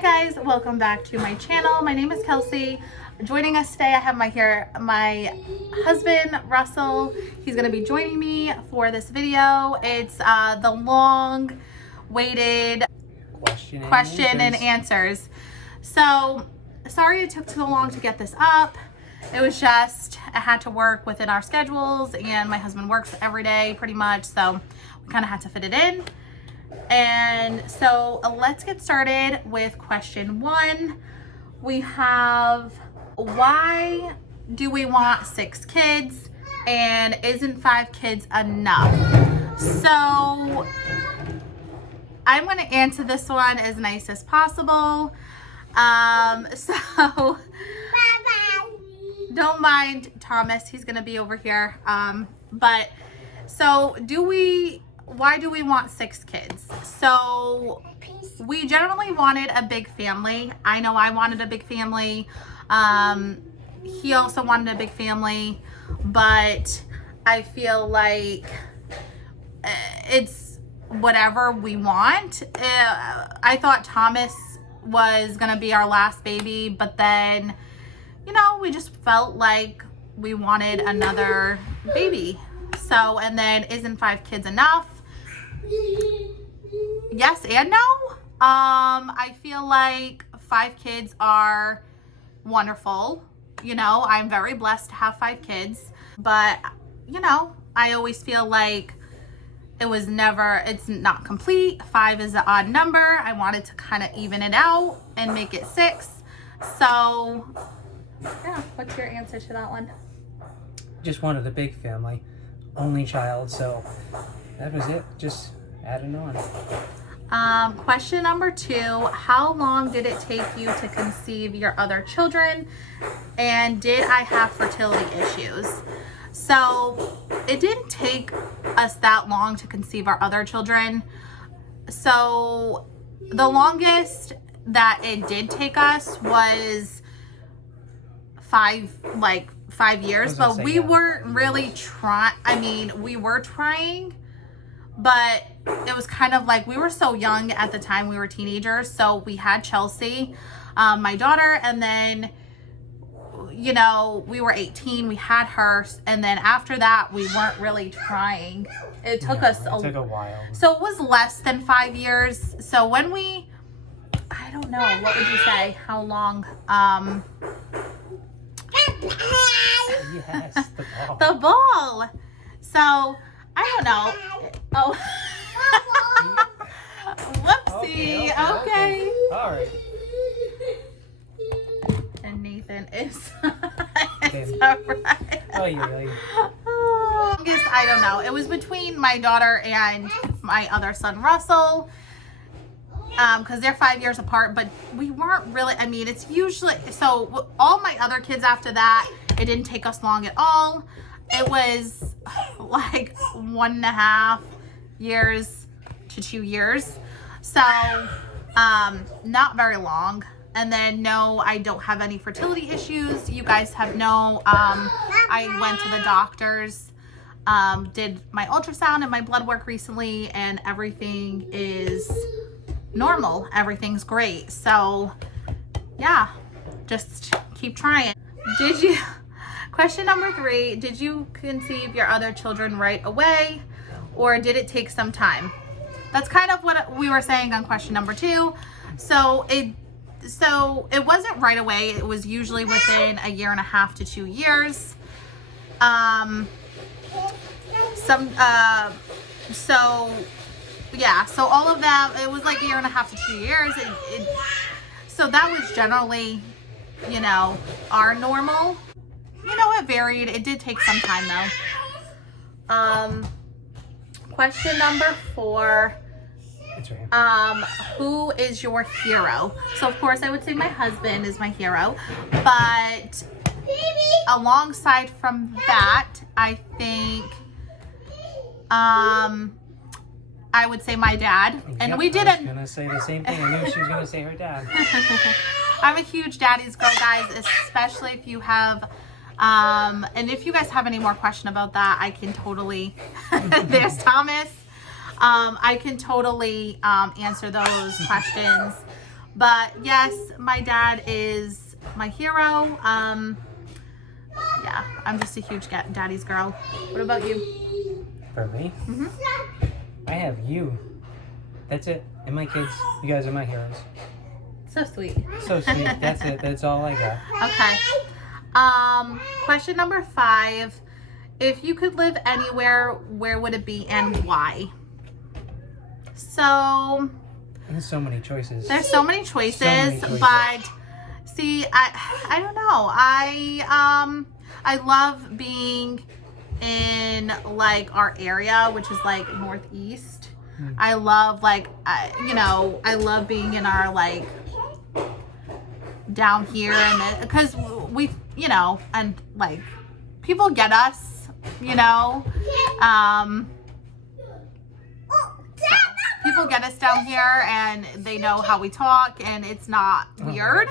Hi guys, welcome back to my channel. My name is Kelsey. Joining us today, I have my husband, Russell. He's gonna be joining me for this video. It's the long-awaited question and answers. So, sorry it took so long to get this up. It was just, I had to work within our schedules, and my husband works every day pretty much, so we kind of had to fit it in. And so let's get started with question 1. We have, why do we want 6 kids and isn't 5 kids enough? So I'm going to answer this one as nice as possible. So don't mind Thomas, he's going to be over here. But so why do we want 6 kids? So we generally wanted a big family. I know I wanted a big family. He also wanted a big family, but I feel like it's whatever we want. I thought Thomas was gonna be our last baby, but then, you know, we just felt like we wanted another baby. So, and then isn't 5 kids enough? Yes and no. I feel like 5 kids are wonderful. You know, I'm very blessed to have 5 kids, but you know, I always feel like it's not complete. 5 is an odd number. I wanted to kind of even it out and make it 6. So yeah, what's your answer to that one? Just wanted a big family, only child, so that was it. Just adding on. Question number 2, how long did it take you to conceive your other children? And did I have fertility issues? So it didn't take us that long to conceive our other children. So the longest that it did take us was 5 years, but we weren't really trying. I mean, we were trying, but it was kind of like we were so young at the time. We were teenagers, so we had Chelsea, my daughter, and then, you know, we were 18, we had her, and then after that we weren't really trying. It took us a while. So it was less than 5 years. So when I don't know, what would you say, how long? Yes, the ball. The ball. So I don't know. Oh. Whoopsie. Okay. All right. And Nathan is. Okay. It's all right. Oh, yeah. Longest, I don't know. It was between my daughter and my other son, Russell. Because they're 5 years apart, but we weren't really, I mean, it's usually, so all my other kids after that, it didn't take us long at all. It was like 1.5 years to 2 years. So, not very long. And then no, I don't have any fertility issues. You guys have I went to the doctors, did my ultrasound and my blood work recently, and everything is normal. Everything's great. So yeah, just keep trying. Question number 3, did you conceive your other children right away, or did it take some time? That's kind of what we were saying on question number 2. So it wasn't right away. It was usually within 1.5 to 2 years. Yeah, so all of them, it was like 1.5 to 2 years. So that was generally, you know, our normal. You know, it varied. It did take some time though. Question number 4. That's right. Who is your hero? So of course I would say my husband is my hero, but alongside from that, I think, I would say my dad. And yep, we didn't. I was gonna say the same thing. I knew she was gonna say her dad. I'm a huge daddy's girl, guys, especially if you have, and if you guys have any more question about that, I can totally, there's Thomas. I can totally answer those questions. But yes, my dad is my hero. Yeah, I'm just a huge daddy's girl. What about you? For me? I have you. That's it. And my kids. You guys are my heroes. So sweet. So sweet. That's it. That's all I got. Okay. Question number 5. If you could live anywhere, where would it be and why? So There's so many choices. there's so many choices, choices. but see, I don't know. I love being in like our area, which is like northeast. I love like I love being in our like down here, and because we and like people get us, people get us down here and they know how we talk and it's not weird.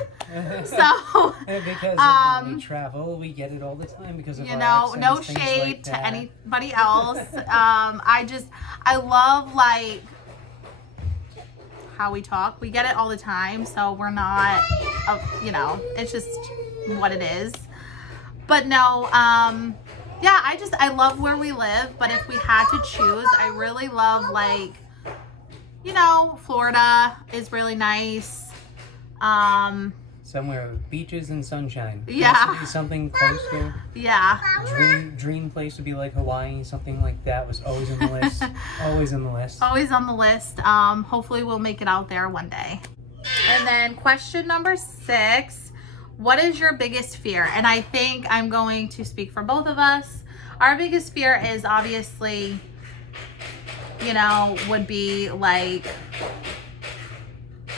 So because of when we travel, we get it all the time because of our accents, no things shade like to that. anybody else. I love like how we talk. We get it all the time, so we're not it's just what it is. But no, yeah, I love where we live, but if we had to choose, I really love like Florida is really nice. Somewhere with beaches and sunshine. Yeah. Has to be something close to. Yeah. Dream place would be like Hawaii. Something like that was always on the list. Always on the list. Always on the list. Hopefully we'll make it out there one day. And then question number 6. What is your biggest fear? And I think I'm going to speak for both of us. Our biggest fear is obviously, would be like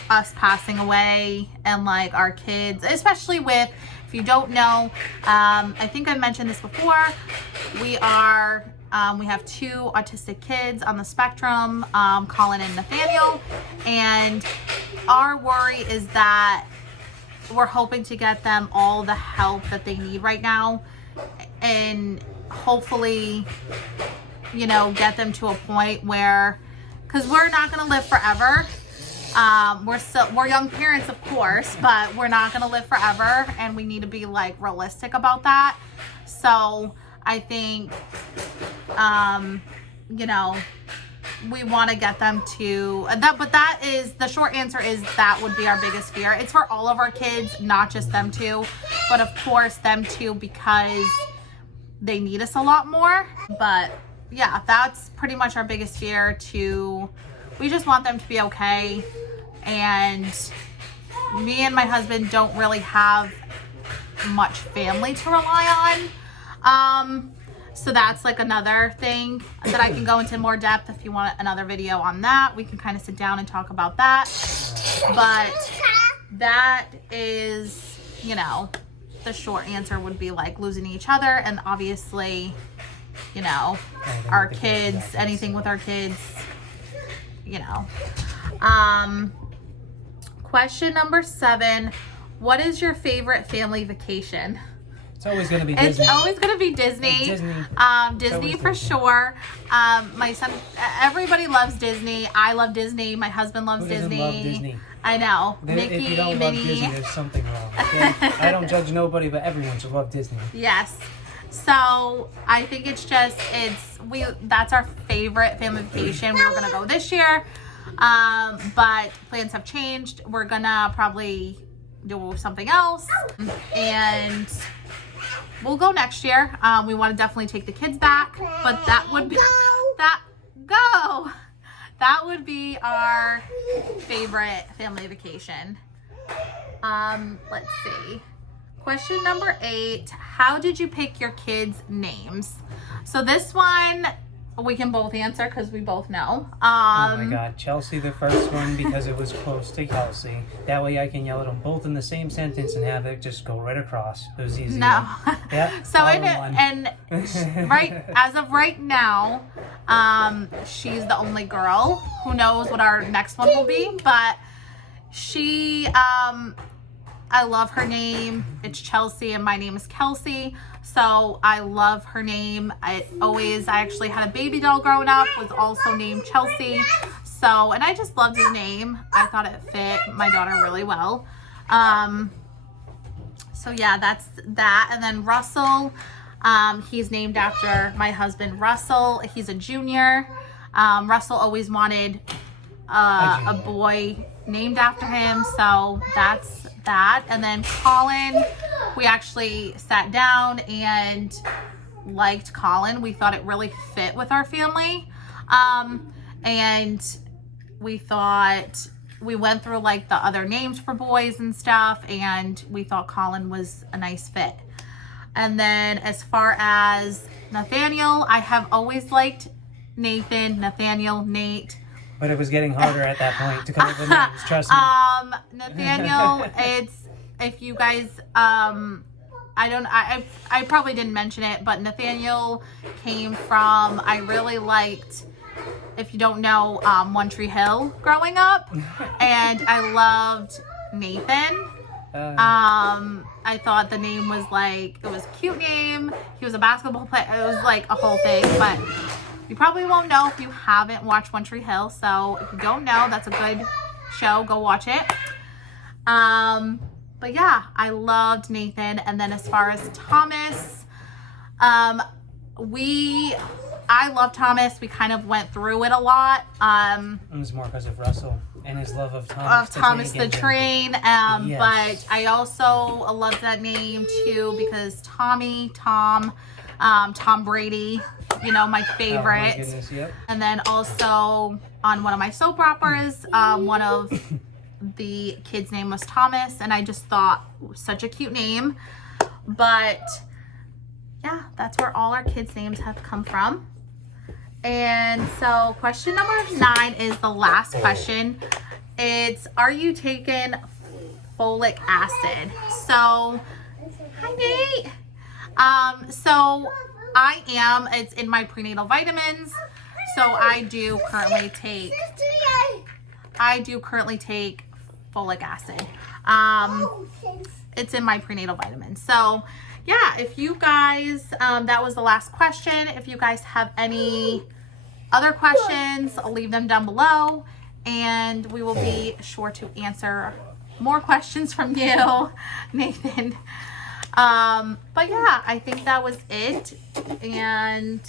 us passing away and like our kids, especially with, if you don't know, I think I mentioned this before, we have 2 autistic kids on the spectrum, Colin and Nathaniel, and our worry is that we're hoping to get them all the help that they need right now, and hopefully get them to a point where, because we're not going to live forever. We're young parents, of course, but we're not going to live forever, and we need to be like realistic about that. So I think, we want to get them to that, but that is the short answer, is that would be our biggest fear. It's for all of our kids, not just them 2, but of course them 2 because they need us a lot more. But yeah, that's pretty much our biggest fear. We just want them to be okay, and me and my husband don't really have much family to rely on. So that's like another thing that I can go into more depth. If you want another video on that, we can kind of sit down and talk about that. But that is, the short answer would be like losing each other, and obviously, our kids, anything with our kids, Question number 7. What is your favorite family vacation? It's always going to be Disney. It's always going to be Disney. Disney for sure. My son, everybody loves Disney. I love Disney. My husband loves Disney. Who doesn't love Disney? I know. If you don't love Disney, there's something wrong. Okay? I don't judge nobody, but everyone should love Disney. Yes. So I think that's our favorite family vacation. We were gonna go this year, but plans have changed. We're gonna probably do something else, and we'll go next year. We want to definitely take the kids back, but that would be our favorite family vacation. Let's see. Question number 8. How did you pick your kids' names? So this one we can both answer because we both know. Oh my God, Chelsea the first one because it was close to Kelsey. That way I can yell at them both in the same sentence and have it just go right across. It was easy. No. Yeah. So right as of right now, she's the only girl. Who knows what our next one will be? But she, I love her name. It's Chelsea, and my name is Kelsey. So I love her name. I actually had a baby doll growing up, was also named Chelsea. So, and I just loved his name. I thought it fit my daughter really well. So yeah, that's that. And then Russell, he's named after my husband, Russell. He's a junior. Russell always wanted a boy named after him. So that's that. And then Colin, we actually sat down and liked Colin. We thought it really fit with our family. And we thought, we went through like the other names for boys and stuff, and we thought Colin was a nice fit. And then as far as Nathaniel, I have always liked Nathan, Nathaniel, Nate. But it was getting harder at that point to come up with names, trust me. Nathaniel, it's, if you guys, I probably didn't mention it, but Nathaniel came from, I really liked, if you don't know, One Tree Hill growing up, and I loved Nathan. I thought the name was like, it was a cute name. He was a basketball player. It was like a whole thing, but you probably won't know if you haven't watched One Tree Hill. So if you don't know, that's a good show. Go watch it. But yeah, I loved Nathan. And then as far as Thomas, I love Thomas. We kind of went through it a lot. It was more because of Russell and his love of Thomas. The Train. Yes. But I also love that name too because Tom Brady, you know, my favorite. Oh my goodness, yep. And then also on one of my soap operas, one of the kids' name was Thomas, and I just thought such a cute name. But yeah, that's where all our kids' names have come from. And so question number 9 is the last question. It's, are you taking folic acid? So, hi Nate. So I am, it's in my prenatal vitamins. So I do currently take folic acid. It's in my prenatal vitamins. So yeah, if you guys, that was the last question. If you guys have any other questions, I'll leave them down below, and we will be sure to answer more questions from you, Nathan. But yeah, I think that was it. And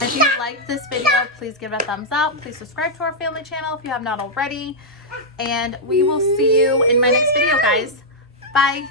if you liked this video, please give it a thumbs up. Please subscribe to our family channel if you have not already. And we will see you in my next video, guys. Bye.